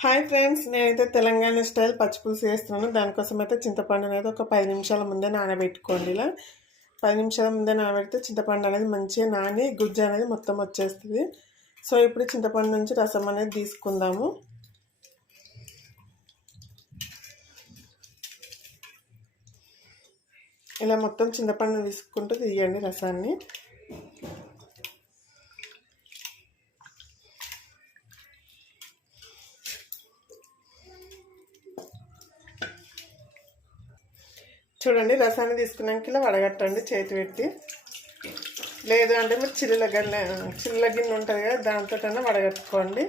Hi friends, నేనైతే Telangana style పచ్చిపులుసు చేస్తున్నాను. దానికోసం అయితే చింతపండు అనేది ఒక 10 నిమిషాల ముందే నానబెట్టుకోండి. ఇలా 10 నిమిషాల ముందే నానబెడితే చింతపండు అనేది మంచిగా నాని గుజ్జు అనేది మొత్తం వచ్చేస్తుంది. సో ఇప్పుడు చింతపండు నుంచి రసం అనేది తీసుకుందాము. ఇలా మొత్తం చింతపండు తీసుకుంటూ తీయండి రసాన్ని. చూడండి, రసాన్ని తీసుకున్నాక ఇలా వడగట్టండి చేతి పెట్టి. లేదు అంటే మీరు చిల్లుల గిన్నె ఉంటుంది కదా, దాంతో వడగట్టుకోండి.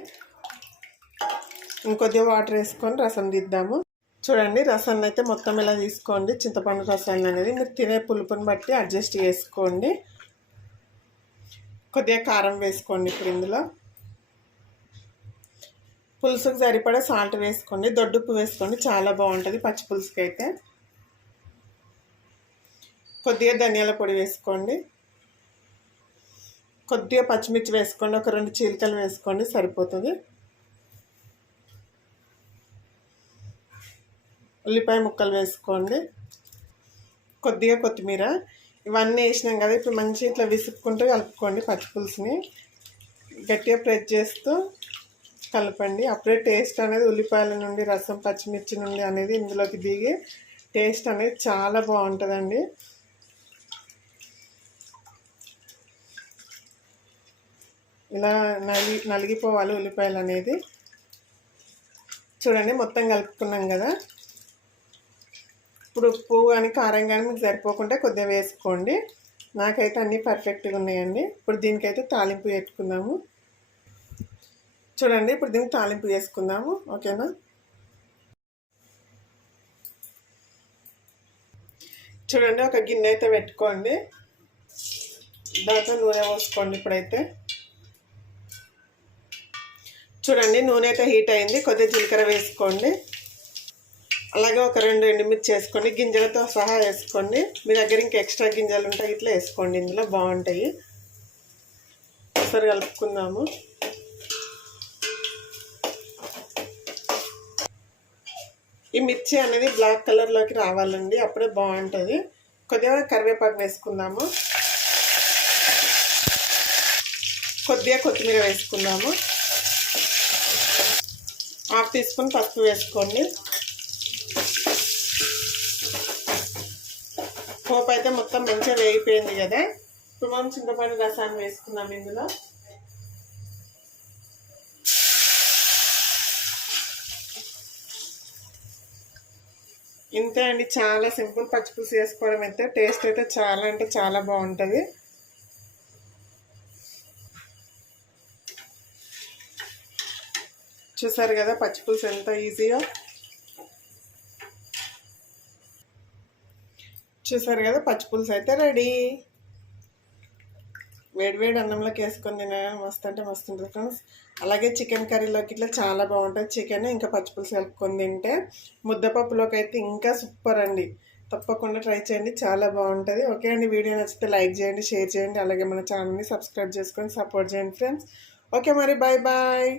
ఇంకొద్దిగా వాటర్ వేసుకొని రసం తీద్దాము. చూడండి, రసాన్ని అయితే మొత్తం ఇలా తీసుకోండి. చింతపండు రసాన్ని అనేది మీరు తినే పులుపుని బట్టి అడ్జస్ట్ చేసుకోండి. కొద్దిగా కారం వేసుకోండి. ఇప్పుడు ఇందులో పులుసుకు సరిపడా సాల్ట్ వేసుకోండి. దొడ్డుప్పు వేసుకోండి, చాలా బాగుంటుంది పచ్చి పులుసుకి అయితే. కొద్దిగా ధనియాల పొడి వేసుకోండి. కొద్దిగా పచ్చిమిర్చి వేసుకోండి. ఒక 2 చీలికలు వేసుకోండి, సరిపోతుంది. ఉల్లిపాయ ముక్కలు వేసుకోండి. కొద్దిగా కొత్తిమీర. ఇవన్నీ వేసినాం కదా, ఇప్పుడు మంచిగా ఇట్లా విసుక్కుంటూ కలుపుకోండి. పచ్చిపులుసుని గట్టిగా ప్రెస్ చేస్తూ కలపండి. అప్పుడే టేస్ట్ అనేది ఉల్లిపాయల నుండి, రసం, పచ్చిమిర్చి నుండి అనేది ఇందులోకి దిగి టేస్ట్ అనేది చాలా బాగుంటుందండి. ఇలా నలిగిపోవాలి ఉల్లిపాయలు అనేది. చూడండి, మొత్తం కలుపుకున్నాం కదా. ఇప్పుడు ఉప్పు కానీ కారం కానీ మీకు సరిపోకుండా కొద్దిగా వేసుకోండి. నాకైతే అన్నీ పర్ఫెక్ట్గా ఉన్నాయండి. ఇప్పుడు దీనికైతే తాలింపు పెట్టుకుందాము. చూడండి, ఇప్పుడు దీనికి తాలింపు వేసుకుందాము. ఓకేనా? చూడండి, ఒక గిన్నె అయితే పెట్టుకోండి. దాంట్లో నూనె పోసుకోండి. ఇప్పుడైతే చూడండి, నూనె అయితే హీట్ అయింది. కొద్దిగా జీలకర్ర వేసుకోండి. అలాగే ఒక 2 ఎండుమిర్చి వేసుకోండి, గింజలతో సహా వేసుకోండి. మీ దగ్గర ఇంకా ఎక్స్ట్రా గింజలు ఉంటాయి, ఇట్లా వేసుకోండి. ఇందులో బాగుంటాయి. ఒకసారి కలుపుకుందాము. ఈ మిర్చి అనేది బ్లాక్ కలర్లోకి రావాలండి, అప్పుడే బాగుంటుంది. కొద్దిగా కరివేపాకు వేసుకుందాము. కొద్దిగా కొత్తిమీర వేసుకుందాము. 1/2 టీ స్పూన్ పసుపు వేసుకోండి. పోపు అయితే మొత్తం మంచిగా వేగిపోయింది కదా. ఇప్పుడు మనం చింతపండు రసాన్ని వేసుకున్నాం ఇందులో. ఇంతే అండి, చాలా సింపుల్ పచ్చిపులుసు వేసుకోవడం అయితే. టేస్ట్ అయితే చాలా అంటే చాలా బాగుంటుంది. చూసారు కదా పచ్చిపులుసు ఎంత ఈజీగా. చూసారు కదా పచ్చిపులుసు అయితే రెడీ. వేడివేడి అన్నంలోకి వేసుకొని తినడం మస్తు అంటే మస్తు ఉంటుంది ఫ్రెండ్స్. అలాగే చికెన్ కర్రీలోకి ఇట్లా చాలా బాగుంటుంది. చికెన్ ఇంకా పచ్చిపులుసు కలుపుకొని తింటే ముద్దపప్పులోకి అయితే ఇంకా సూపర్ అండి. తప్పకుండా ట్రై చేయండి, చాలా బాగుంటుంది. ఓకే అండి, వీడియో నచ్చితే లైక్ చేయండి, షేర్ చేయండి. అలాగే మన ఛానల్ని సబ్స్క్రైబ్ చేసుకొని సపోర్ట్ చేయండి ఫ్రెండ్స్. ఓకే మరి, బాయ్ బాయ్.